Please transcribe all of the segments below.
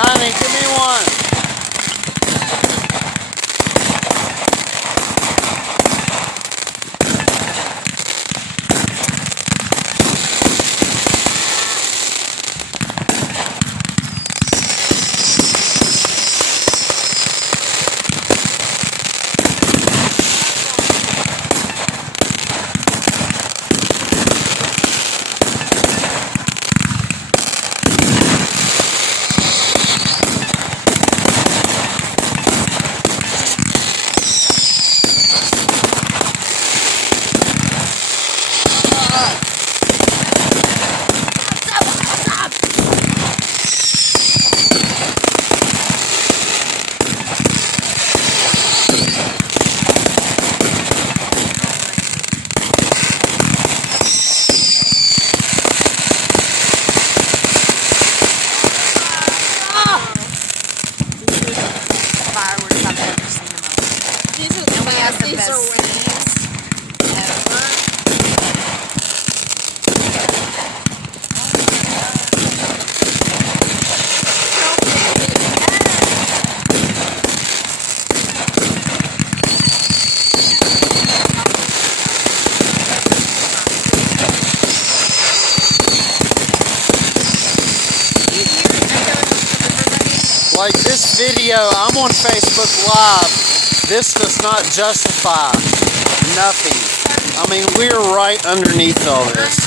Honey, give me one. These are wings ever. Like this video, I'm on Facebook Live. This does not justify nothing. I mean, we're right underneath all this.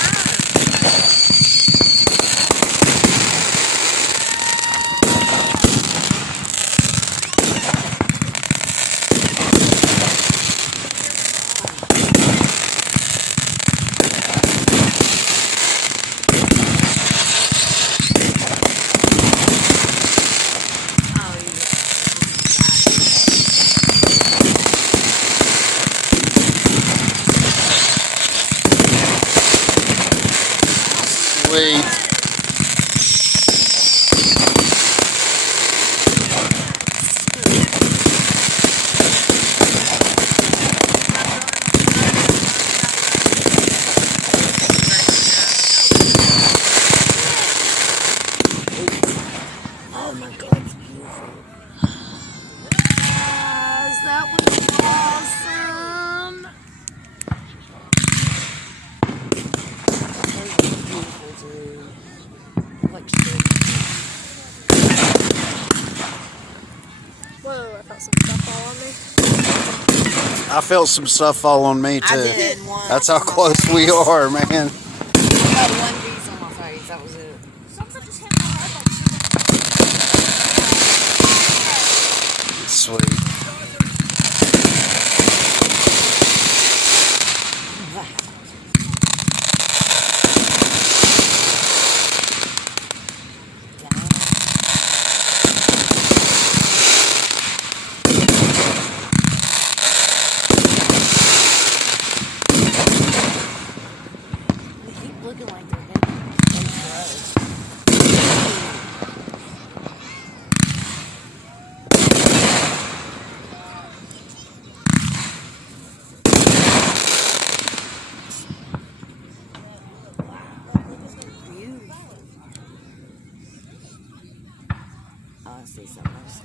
Sweet. Oh my God, it's beautiful. Yes, that was awesome. Whoa, I felt some stuff fall on me. I felt some stuff fall on me too. I did once. That's how close we are, man. I had one piece on my face, that was it. Something just hit my head like Sweet. looking like they're making drugs. Oh, I see something else.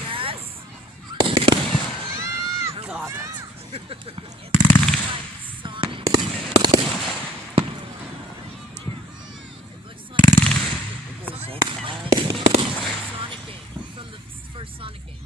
Yes. God. It's like Sonic. It looks like Sonic game from the first Sonic game.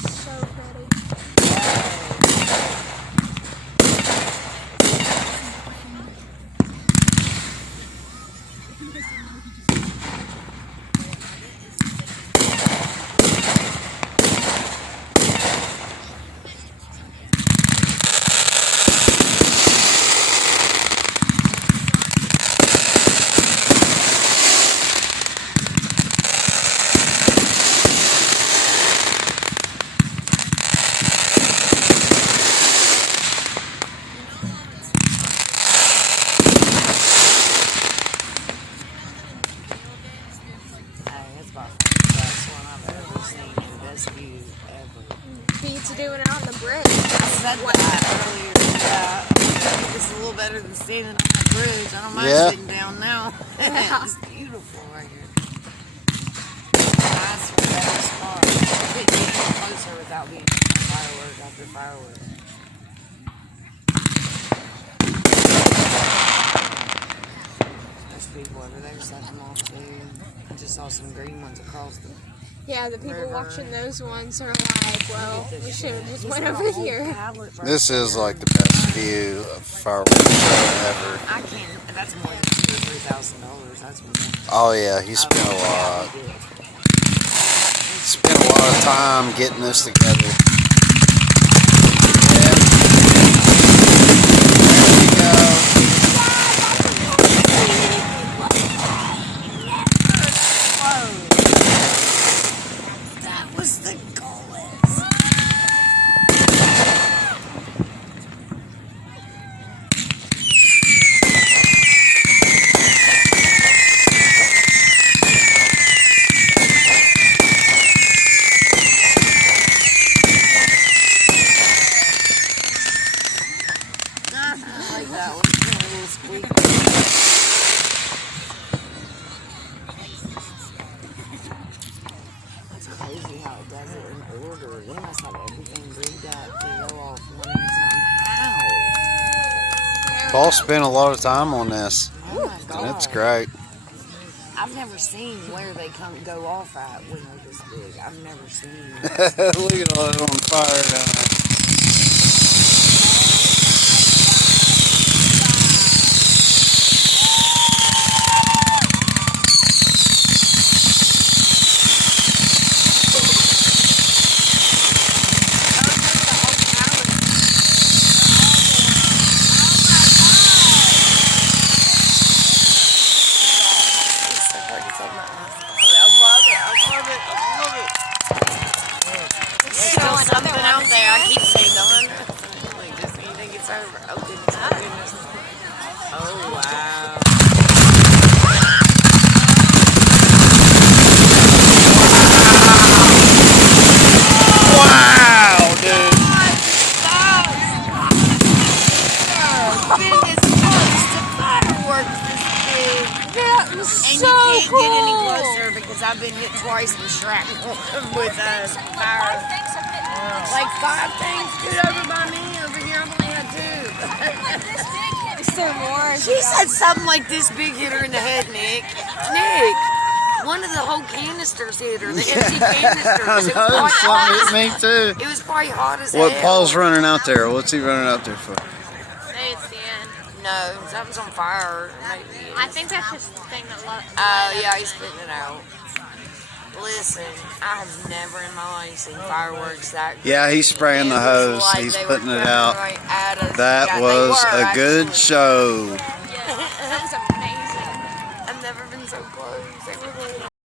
So pretty. That's by far the best one I've ever seen. The best view ever. Beats doing it on the bridge. I said that earlier. Yeah. It's a little better than standing on that bridge. I don't mind sitting down now. It's beautiful right here. Nice better spot. Couldn't get any closer without being firework after firework. There's people over there setting them off too. I just saw some green ones across the Yeah, the people river. watching those ones are like, well, we should have just went over here. This is like the best view of fireworks show ever. I can't. That's more than $2,000 or $3,000. That's more. Oh yeah, he spent a lot. Spent a lot of time getting this together. Yeah. There we go. That was the goalist. I like that one. It's a little squeaky. It's crazy how it does it in order. They must have everything rigged up to go off one at a time. How? Paul spent a lot of time on this, Oh my God. and it's great. I've never seen where they go off at when they're this big. I've never seen. Look at all that on fire down there. There's something out there. I keep saying, Dawn. Like, just when you think it's over. Oh, goodness. Oh, goodness. Oh, wow. Wow, dude. Stop! Big as close to fireworks this big. That was And so you can't cool. get any closer because I've been hit twice with shrapnel with fire. Like 5 things good over by me. Over here, I've only had 2. Is there more? She said something like this big hit her in the head, Nick. Nick, one of the whole canisters hit her. The empty canisters. It was probably hot. Me too. It was probably hot as What hell. Paul's running out there? What's he running out there for? No, something's on fire. Maybe. I think that's just the thing that Oh, yeah, he's putting it out. Listen, I have never in my life seen fireworks that good. Yeah, he's spraying the It was hose. like He's they putting were it coming out. right at us. That Yeah, they was were, a good actually. show.